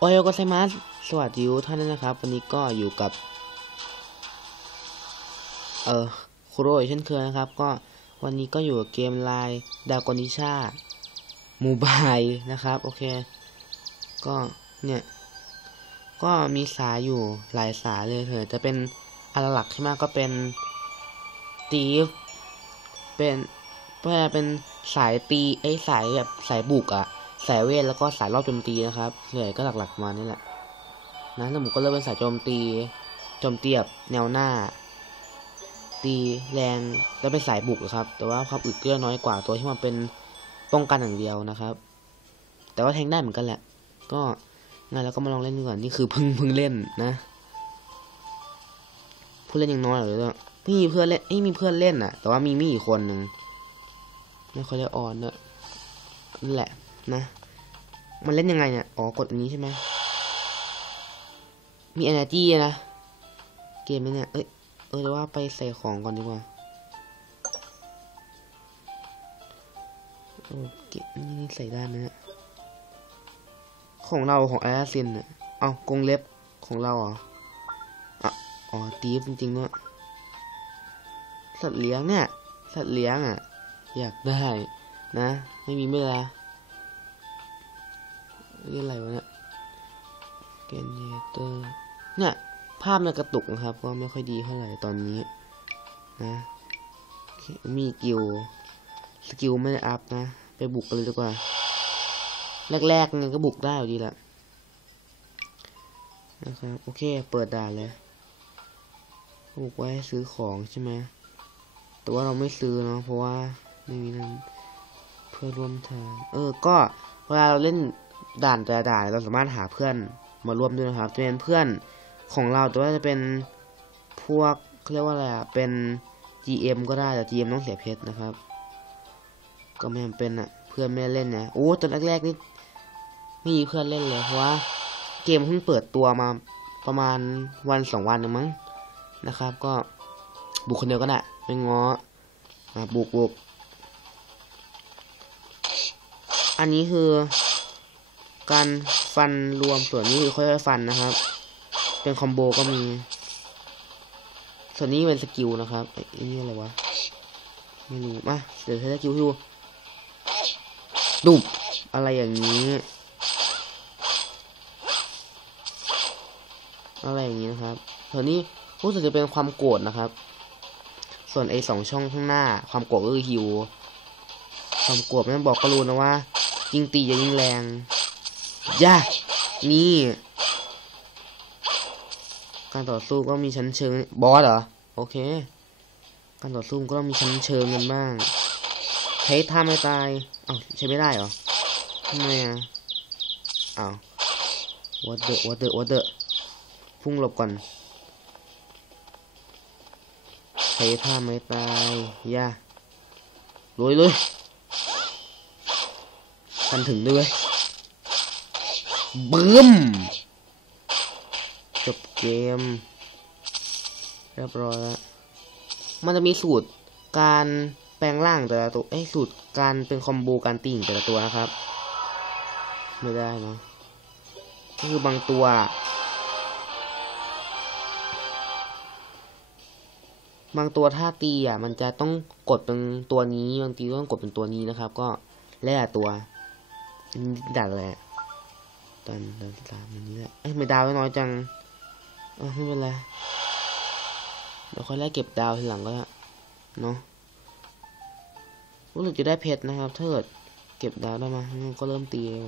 โอโยโกไซมัสสวัสดีท่านนะครับ วันนี้ก็อยู่กับ เออคุโรอีกเช่นเคยนะครับ ก็วันนี้ก็อยู่กับเกมไลน์ดากอนิชามูบายนะครับ โอเค ก็เนี่ย ก็มีสายอยู่หลายสายเลยเถอะจะเป็นอันหลักใช่ไหมก็เป็นตีฟเป็นเพื่อเป็นสายตีไอสายแบบสายบุกอะ สายเวทแล้วก็สายรอบโจมตีนะครับส่วนใหญ่ก็หลักๆมานี่แหละนะแล้วผมก็เริ่มเป็นสายโจมตีโจมตีแบบแนวหน้า ตีแรงแล้วเป็นสายบุกครับ แต่ว่าความอึดเกลือน้อยกว่าตัวที่มันเป็นป้องกันอย่างเดียวนะครับ แต่ว่าแทงได้เหมือนกันแหละ ก็งั้นแล้วก็มาลองเล่นดูก่อนนี่คือเพิ่งเพิ่งเล่นนะผู้เล่นยังน้อยเลยไม่มีเพื่อนเล่นไม่มีเพื่อนเล่นอะ แต่ว่ามีมีอีกคนหนึ่งไม่ค่อยได้ออนเนอะนั่นแหละ นะ มันเล่นยังไงเนี่ย อ๋อ กดอันนี้ใช่ไหม มี energy นะ เกมนี้เนี่ย เอ้ย เออเดี๋ยวว่าไปใส่ของก่อนดีกว่าโอเคนี่ใส่ได้ไหมนี่ยของเราของแอสซินเนี่ยเอากรงเล็บของเราเหรออะอ๋อ ตีฟจริงๆด้วยสัตว์เลี้ยงเนี่ย สัตว์เลี้ยงอะ อยากได้ นะ ไม่มีเวลา เรียกอะไรวะเนี่ยเกนเนเตอร์เนี่ย ภาพมันกระตุกนะครับ ก็ไม่ค่อยดีเท่าไหร่ตอนนี้นะมีกิลสกิลไม่ได้อัพนะ ไปบุกกันเลยดีกว่า แรกๆเนี่ยก็บุกได้อยู่ดีแหละนะครับโอเค เปิดด่านเลยบุกไว้ซื้อของใช่ไหมแต่ว่าเราไม่ซื้อเนาะเพราะว่าไม่มีนั้นเพื่อร่วมทาง เออ ก็เวลาเราเล่น ด่านแต่ด่านเราสามารถหาเพื่อนมาร่วมด้วยนะครับจะเป็นเพื่อนของเราแต่ว่าจะเป็นพวกเรียกว่าอะไรอะเป็น GM ก็ได้แต่ GM ต้องเสียเพชรนะครับ ก็ไม่จำเป็นอะเพื่อนไม่เล่นนะโอ้ตอนแรกๆนี่ไม่มีเพื่อนเล่นเลยเพราะว่าเกมเพิ่งเปิดตัวมาประมาณวันสองวันนึงมั้งนะครับ ก็บุกคนเดียวก็ได้ไม่ง้อมาบุกบุกอันนี้คือ การฟันรวมส่วนนี้คือค่อยๆฟันนะครับ เป็นคอมโบก็มี ส่วนนี้เป็นสกิลนะครับไอ้นี่อะไรวะ ไม่รู้มาเดี๋ยวใช้สกิลให้ดูดุบอะไรอย่างนี้ อะไรอย่างนี้นะครับ ส่วนนี้รู้สึกจะเป็นความโกรธนะครับ ส่วนไอ้สองช่องข้างหน้า ความโกรธก็คือฮิว ความโกรธมันบอกก็รู้นะว่ายิงตีจะยิงแรง ย่านี่การต่อสู้ก็มีชั้นเชิงบอสเหรอ โอเค การต่อสู้ก็ต้องมีชั้นเชิงกันบ้าง ใช้ท่าไม่ตายอ้าวใช้ไม่ได้เหรอทำไมอะอ้าววัดเดอะวัดเดอะวัดเดอะพุ่งหลบก่อน ใช้ท่าไม่ตายย่าลุยลุยทันถึงด้วย บึ้ม จบเกม เรียบร้อยแล้ว มันจะมีสูตรการแปลงร่างแต่ละตัวเอ้ยสูตรการเป็นคอมโบการตีงแต่ละตัวนะครับ ไม่ได้นะก็คือบางตัว บางตัวถ้าตีอะ มันจะต้องกดเป็นตัวนี้ บางทีก็ต้องกดเป็นตัวนี้นะครับ ก็แล้วแต่ตัวดัดเลย ตอนดาวสามอันนี้แหละเอ้ยไม่ดาวน้อยจังเออไม่เป็นไรเดี๋ยวค่อยไล่เก็บดาวทีหลังก็ได้เนาะรู้สึกจะได้เพชรนะครับถ้าเกิดเก็บดาวได้มาก็เริ่มตีเลย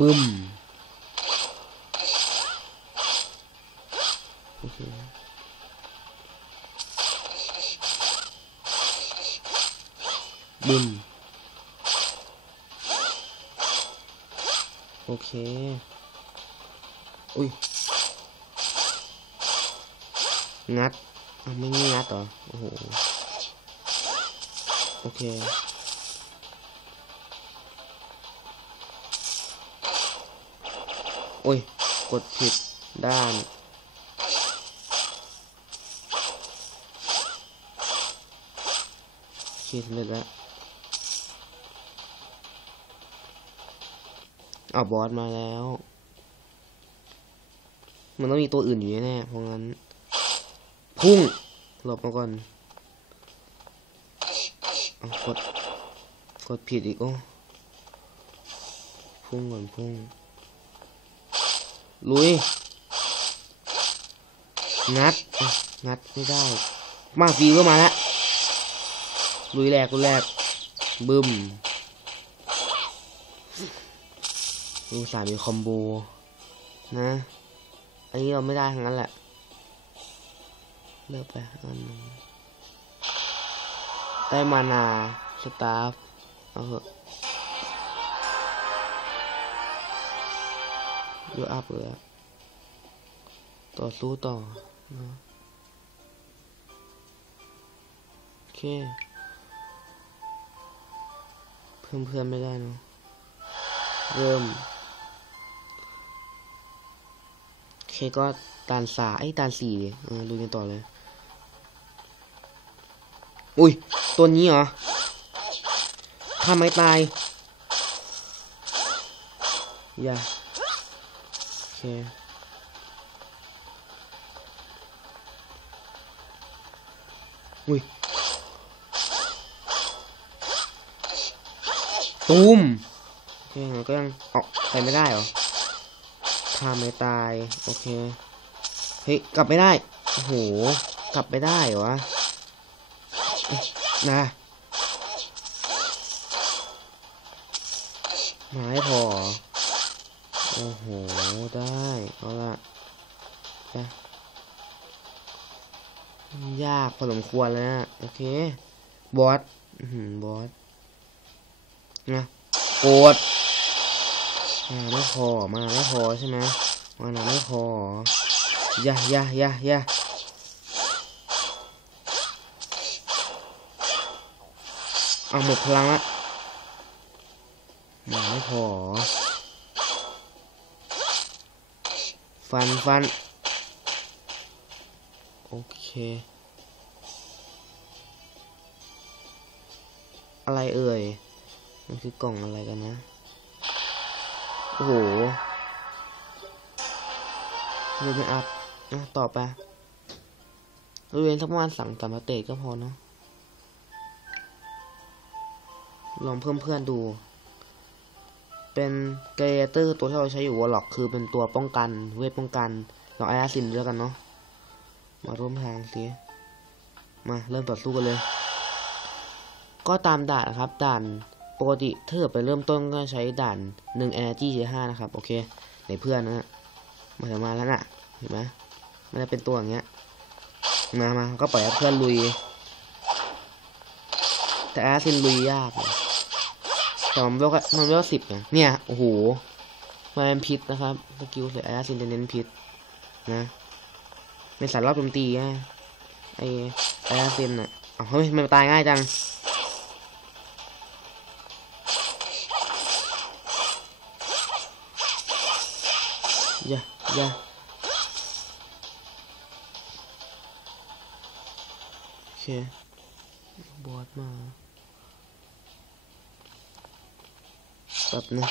บึ้มโอเคบึ้ม โอเค อุ้ย งัดไม่งัดเหรอ โอ้โห โอเค โอ้ย กดผิดด้านคิดเลยแล้ว เอาบอสมาแล้ว มันต้องมีตัวอื่นอยู่แน่เพราะงั้น พุ่ง หลบมาก่อนอกด กดผิดอีกโอ้พุ่งก่อนพุ่ง ลุยงัดอะงัดไม่ได้ มาฟีก็มาแล้วลุยแรกลุยแรกบึ้ม ดูสามมีคอมโบนะ อันนี้เราไม่ได้ทั้งนั้นแหละ เลิกไปอันนึงได้มานาสตาฟเอาเหอะยกอัพเลยอต่อสู้ต่อนะโอเค เพื่อนเพื่อนไม่ได้เนอะเริ่ม ก็ตานสาไอ้ตานสี่ดูกันต่อเลย อุ้ย ตัวนี้เหรอข้าไมตาย อย่า โอเคอุ้ยตูมโอเคก็ยังออกไปไม่ได้เหรอ ข้าไม่ตาย โอเค เฮ้ย กลับไม่ได้ โอ้โห กลับไม่ได้เหรอวะเอ๊ะนะมาให้พอ โอ้โห ได้ เอาละไปยากพอสมควรแล้วนะโอเค บอสบอสนะโกรธ มาไม่พอมาไม่พอใช่ไหมมานาไม่พออย่าอย่าอย่าอย่าเอาหมดพลังละมาไม่พอฟันฟันโอเค อะไรเอ่ย มันคือกล่องอะไรกันนะ อ้โหดูไม่อัพนะต่อไปบริเวณสักประมาณสั่งสามเตจก็พอเนาะลองเพิ่มเพื่อนดู เป็นเกรเตอร์ตัวที่เราใช้อยู่วอลล็อกคือเป็นตัวป้องกัน เวทป้องกันลองไออาซินด้วยกันเนาะมาร่วมทางสิมาเริ่มต่อสู้กันเลย ก็ตามด่านนะครับด่าน ปกติถ้าเกิดไปเริ่มต้นก็ใช้ด่านหนึ่ง energy ใช้ห้านะครับ โอเคในเพื่อนนะฮะมาถึงมาแล้วน่ะ เห็นไหมมันจะเป็นตัวอย่างเงี้ย มามาก็ปล่อยเพื่อนลุย แต่แอสซินลุยยากนะแต่มันเวลมันเวลสิบเนี่ย โอ้โหมันเป็นพิษนะครับสกิลเสร็จแอสซินจะเน้นพิษนะในสายรอบโจมตีไงไอแอสซินอะเฮ้ยมันตายง่ายจัง อย่าอย่าโอเคบอสมาแป๊บนะ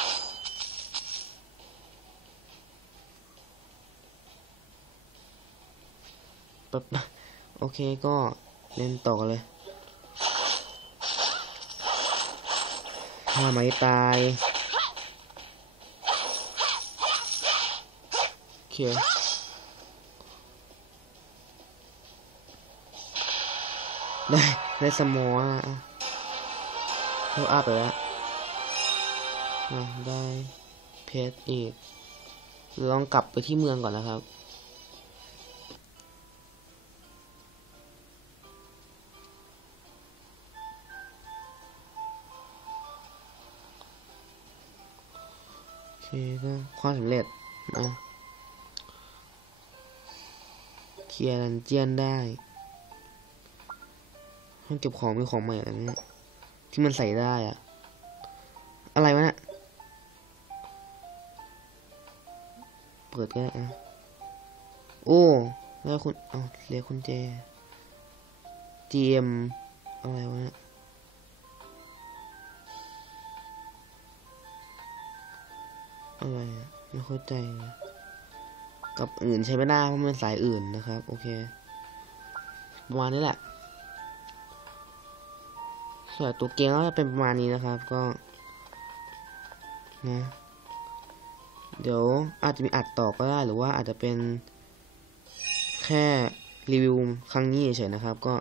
แป๊บนะโอเคก็เล่นต่อเลยถ้าไม่ตาย โอเคได้ได้สมออะเพิ่มอัพไปแล้วได้เพชรอีก ลองกลับไปที่เมืองก่อนนะครับ โอเคก็ความสำเร็จนะ ลียร์ดันเจียนได้ห้องเก็บของมีของใหม่อะไรเนี่ยที่มันใส่ได้อะอะไรวะเนี่ยเปิดก็ได้อะโอ้แล้วคุณเอาเรียกคุณเจ GM อะไรวะเนี่ยอะไรอะไม่เข้าใจเลย กับอื่นใช้ไม่ได้เพราะมันสายอื่นนะครับ โอเคประมาณนี้แหละส่วนตัวเกมก็จะเป็นประมาณนี้นะครับ ก็นะเดี๋ยวอาจจะมีอัดต่อก็ได้หรือว่าอาจจะเป็นแค่รีวิวครั้งนี้เฉยๆนะครับ ก็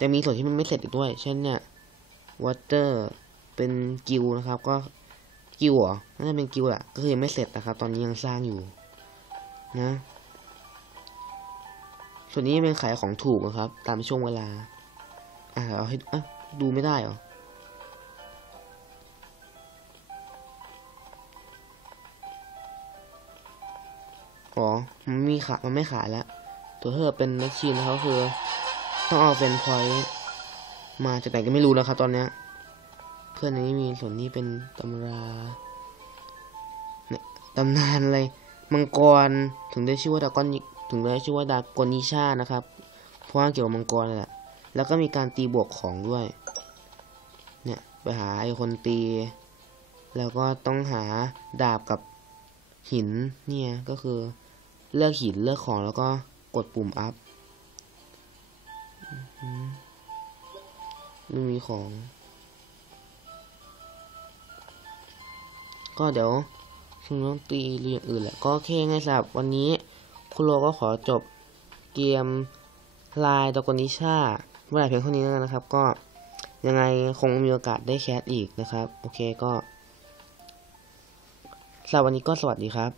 จะมีส่วนที่มันไม่เสร็จอีกด้วย เช่นเนี่ยวอเตอร์เป็นกิลนะครับ ก็กิลเหรอน่าจะเป็นกิลแหละก็คือยังไม่เสร็จนะครับ ตอนนี้ยังสร้างอยู่ นะส่วนนี้เป็นขายของถูกนะครับ ตามช่วงเวลา อ่าเอาให้อะดูไม่ได้เหรออ๋อมันมีขายมันไม่ขายแล้ว ตัวเธอเป็นแมชชีนนะครับคือ ต้องเอาเป็นพอยต์มาจากไหนก็ไม่รู้แล้วครับตอนเนี้ย เพื่อนในนี้มีส่วนนี้เป็นตำราตำนานอะไร มังกรถึงได้ชื่อว่าดากอนถึงได้ชื่อว่าดากอนิชานะครับ เพราะว่าเกี่ยวกับมังกรแหละแล้วก็มีการตีบวกของด้วย เนี่ยไปหาไอ้คนตี แล้วก็ต้องหาดาบกับหินเนี่ยก็คือเลือกหินเลือกของแล้วก็กดปุ่มอัพมไม่มีของ ก็เดี๋ยว คุณต้องตีเรื่องอื่นแหละก็โอเคไงสำหรับวันนี้คุณโลก็ขอจบเกมลายตะกนิชาเมื่อไหร่เพียงเท่านี้แล้วนนะครับ ก็ยังไงคงมีโอกาสได้แคสอีกนะครับ โอเคก็สำหรับวันนี้ก็สวัสดีครับ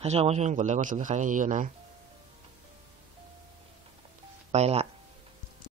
ถ้าชอบก็ช่วยกดไลค์กดซับสไครต์กันเยอะๆนะ ไปละ